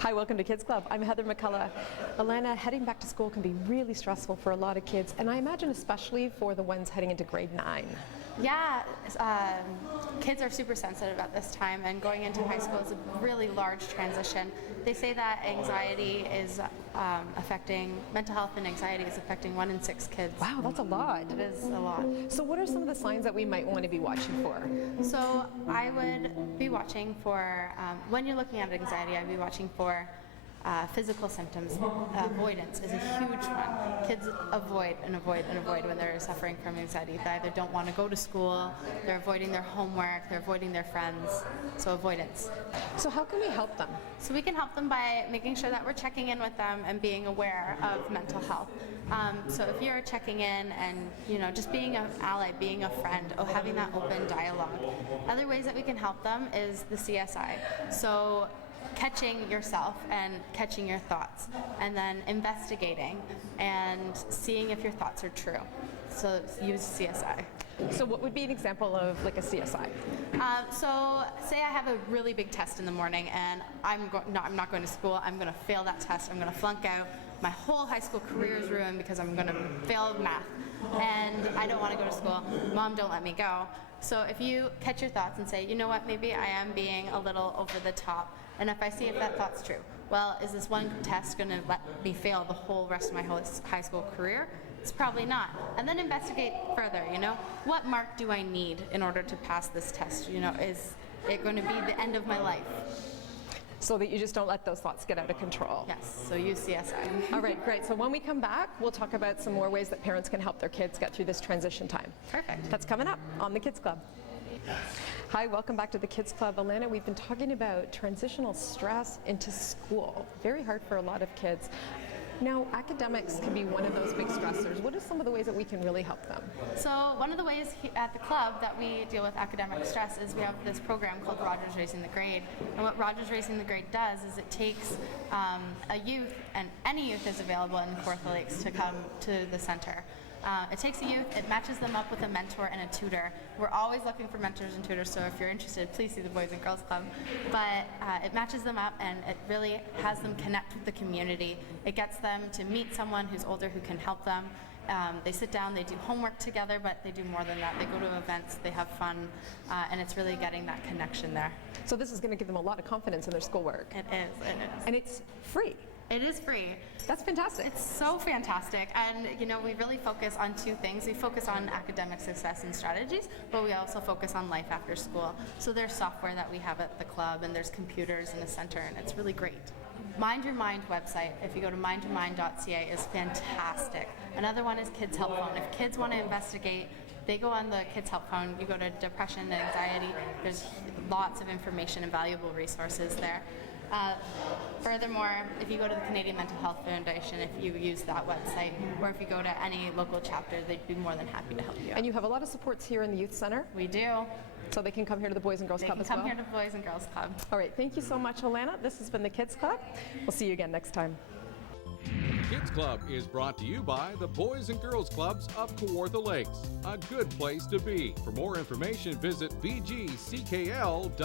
Hi, welcome to Kids Club. I'm Heather McCullough. Alana, heading back to school can be really stressful for a lot of kids, and I imagine especially for the ones heading into grade 9. Yeah, kids are super sensitive at this time, and going into high school is a really large transition. They say that anxiety is mental health and anxiety is affecting 1 in 6 kids. Wow, that's a lot. It is a lot. So what are some of the signs that we might want to be watching for? So I would be watching for, when you're looking at anxiety, I'd be watching for physical symptoms. Avoidance is a huge one. Kids avoid when they're suffering from anxiety. They either don't want to go to school, they're avoiding their homework, they're avoiding their friends. So avoidance. So how can we help them? So we can help them by making sure that we're checking in with them and being aware of mental health. So if you're checking in and just being an ally, being a friend, having that open dialogue. Other ways that we can help them is the CSI. So catching yourself and catching your thoughts, and then investigating and seeing if your thoughts are true. So use CSI. So what would be an example of like a CSI? So say I have a really big test in the morning and I'm not going to school. I'm going to fail that test. I'm going to flunk out. My whole high school career is ruined because I'm going to fail math. And I don't want to go to school. Mom, don't let me go. So if you catch your thoughts and say, you know what, maybe I am being a little over the top. And if I see if that thought's true, well, is this one test going to let me fail the whole rest of my whole high school career? It's probably not. And then investigate further, what mark do I need in order to pass this test? Is it going to be the end of my life? So that you just don't let those thoughts get out of control. Yes, so use CSI. All right, great. So when we come back, we'll talk about some more ways that parents can help their kids get through this transition time. Perfect. That's coming up on the Kids Club. Hi, welcome back to the Kids Club. Alana, we've been talking about transitional stress into school. Very hard for a lot of kids. Now, academics can be one of those big stressors. What are some of the ways that we can really help them? So one of the ways at the club that we deal with academic stress is we have this program called Rogers Raising the Grade. And what Rogers Raising the Grade does is it takes a youth, and any youth is available in Kawartha Lakes, to come to the center. It takes a youth, it matches them up with a mentor and a tutor. We're always looking for mentors and tutors, so if you're interested, please see the Boys and Girls Club. But it matches them up, and it really has them connect with the community. It gets them to meet someone who's older who can help them. They sit down, they do homework together, but they do more than that. They go to events, they have fun, and it's really getting that connection there. So this is going to give them a lot of confidence in their schoolwork. It is. And it's free. It is free. That's fantastic. It's so fantastic. And we really focus on 2 things. We focus on academic success and strategies, but we also focus on life after school. So there's software that we have at the club, and there's computers in the center, and it's really great. Mind Your Mind website, if you go to mindyourmind.ca, is fantastic. Another one is Kids Help Phone. If kids want to investigate, they go on the Kids Help Phone. You go to depression and anxiety. There's lots of information and valuable resources there. Furthermore, if you go to the Canadian Mental Health Foundation, if you use that website, or if you go to any local chapter, they'd be more than happy to help you out. And you have a lot of supports here in the Youth Center? We do. So they can come here to the Boys and Girls Club as well? They can come here to the Boys and Girls Club. All right, thank you so much, Alana. This has been the Kids Club. We'll see you again next time. Kids Club is brought to you by the Boys and Girls Clubs of Kawartha Lakes, a good place to be. For more information, visit bgckl.com.